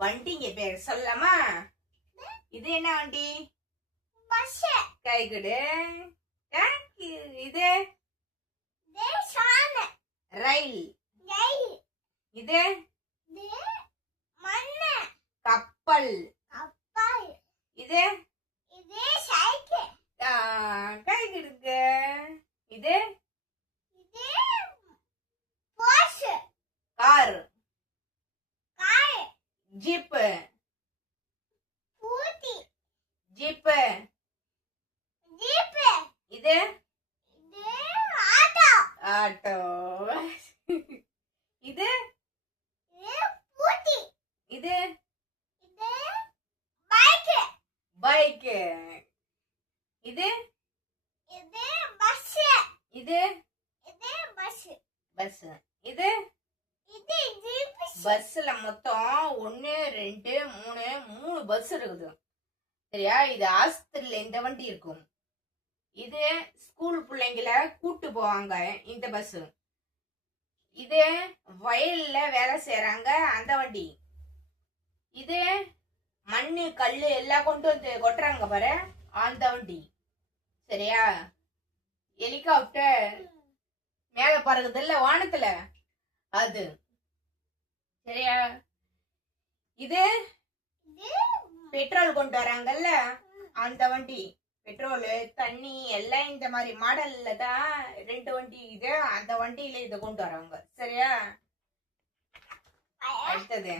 வண்டிங்க பேர் சொல்லலாமா? இது என்ன வண்டி? பஸ். கை கொடு. இது ரயில். இது கப்பல். இது சைக்கிள். கை கொடுங்க. இது கார். ஜீப்பு. ஜீப்பு. இது ஆட்டோ. இது இது பைக். இது இது பஸ். இது பஸ்ல மொத்தம் 1 2 3 பஸ் இருக்குது. சரியா? இது ஆஸ்பத்திரியில இந்த வண்டி இருக்கும். இது ஸ்கூல் பிள்ளைங்கள கூட்டு போவாங்க இந்த பஸ். இது வயல்ல வேலை செய்யறாங்க அந்த வண்டி. இது மண்ணு கல்லு எல்லாம் கொண்டு வந்து கொட்டுறாங்க பாரு அந்த வண்டி. சரியா? ஹெலிகாப்டர் மேல பறகுது இல்ல வானத்துல, அது. சரியா? இது பெட்ரோல் கொண்டு வராங்கல்ல அந்த வண்டி. பெட்ரோல் தண்ணி எல்லாம் இந்த மாதிரி மாடல்ல தான் 2 வண்டி இது. அந்த வண்டியில இதை கொண்டு வராங்க. சரியா? அடுத்தது